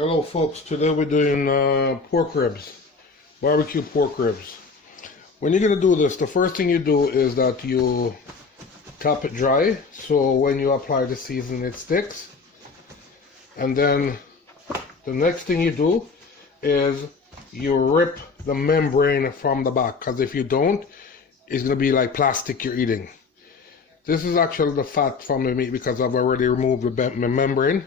Hello folks, today we're doing pork ribs, barbecue pork ribs. When you're going to do this, the first thing you do is that you top it dry, so when you apply the seasoning it sticks. And then the next thing you do is you rip the membrane from the back, because if you don't, it's going to be like plastic you're eating. This is actually the fat from the meat because I've already removed the membrane.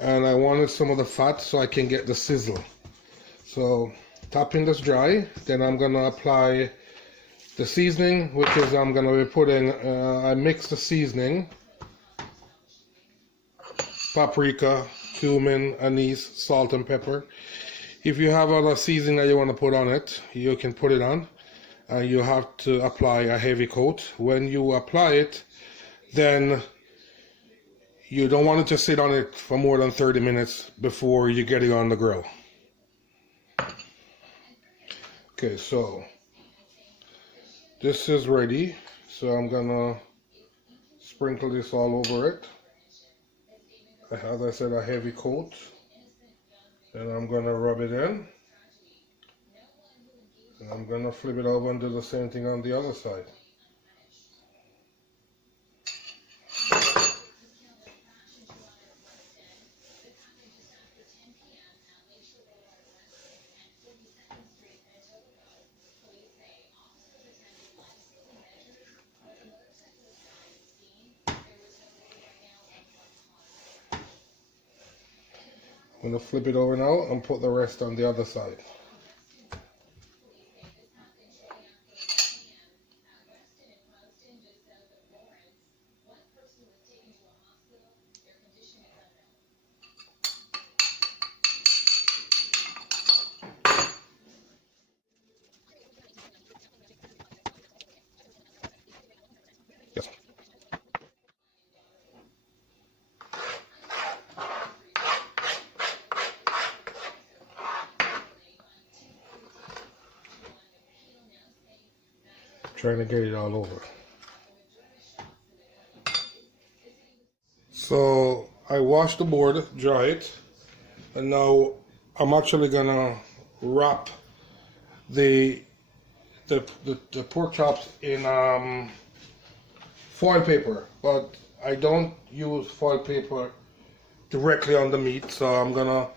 And I wanted some of the fat so I can get the sizzle. So topping this dry, then I'm gonna apply the seasoning, which is I'm gonna be putting, I mix the seasoning, paprika, cumin, anise, salt and pepper. If you have other seasoning that you want to put on it, you can put it on. And you have to apply a heavy coat. When you apply it, then you don't want it to sit on it for more than 30 minutes before you get it on the grill. Okay, so this is ready. So I'm gonna sprinkle this all over it. As I said, a heavy coat. Then I'm gonna rub it in. And I'm gonna flip it over and do the same thing on the other side. I'm going to flip it over now and put the rest on the other side. Yes. Trying to get it all over. So I washed the board, dry it, and now I'm actually gonna wrap the pork chops in foil paper, but I don't use foil paper directly on the meat, so I'm gonna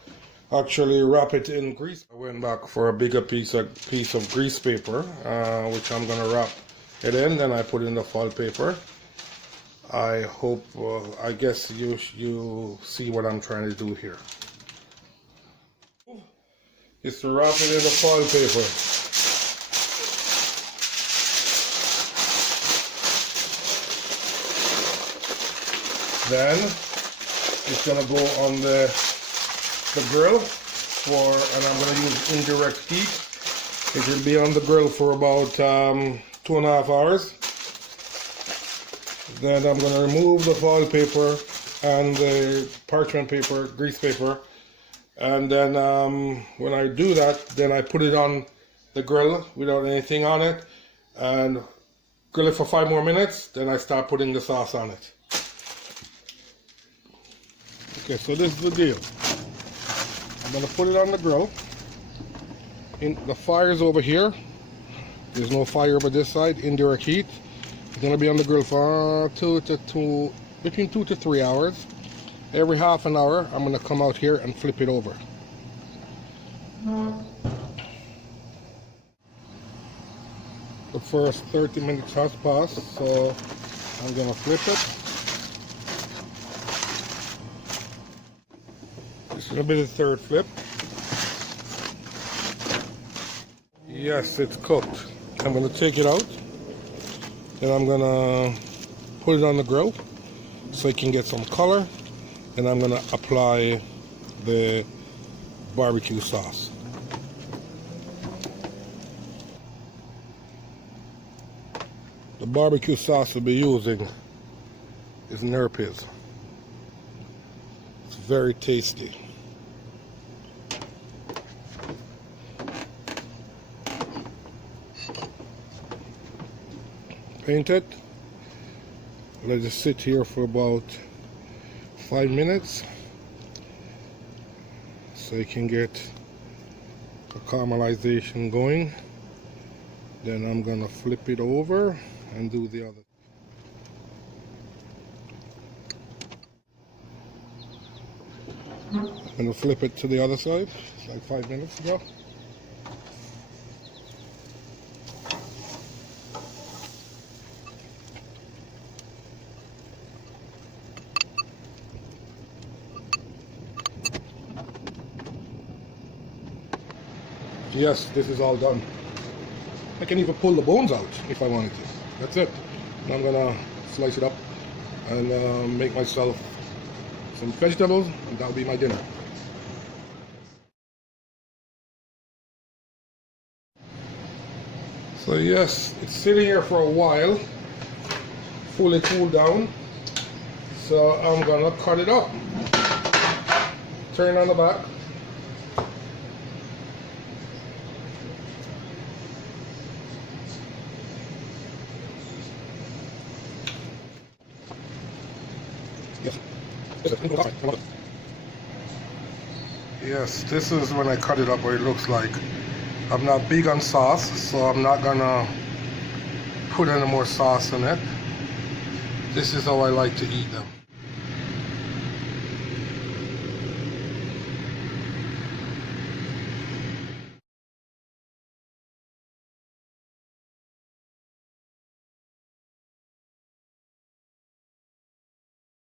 actually wrap it in grease. I went back for a bigger piece of grease paper, which I'm gonna wrap it in. Then I put in the foil paper. I hope, I guess you see what I'm trying to do here. Is to wrap it in the foil paper. Then it's gonna go on the grill and I'm going to use indirect heat. It will be on the grill for about 2.5 hours. Then I'm going to remove the foil paper and the parchment paper, grease paper, and then when I do that, then I put it on the grill without anything on it and grill it for 5 more minutes. Then I start putting the sauce on it. Okay, so this is the deal. I'm going to put it on the grill. The fire's over here. There's no fire over this side, indirect heat. It's going to be on the grill for between 2 to 3 hours. Every half an hour, I'm going to come out here and flip it over. The first 30 minutes has passed, so I'm going to flip it. This is going to be the third flip. Yes, it's cooked. I'm going to take it out. Then I'm going to put it on the grill so it can get some color. And I'm going to apply the barbecue sauce. The barbecue sauce we'll be using is Nerpiz. It's very tasty. Paint it. Let it sit here for about 5 minutes. once I can get the caramelization going, then I'm gonna flip it over and do the other. I'm gonna flip it to the other side. It's like 5 minutes ago. Yes, this is all done. I can even pull the bones out if I wanted to. That's it. Now I'm gonna slice it up and make myself some vegetables, and that'll be my dinner. So yes, it's sitting here for a while, fully cooled down. So I'm gonna cut it up. Turn on the back. Yes, this is when I cut it up what it looks like. I'm not big on sauce, so I'm not gonna put any more sauce in it. This is how I like to eat them.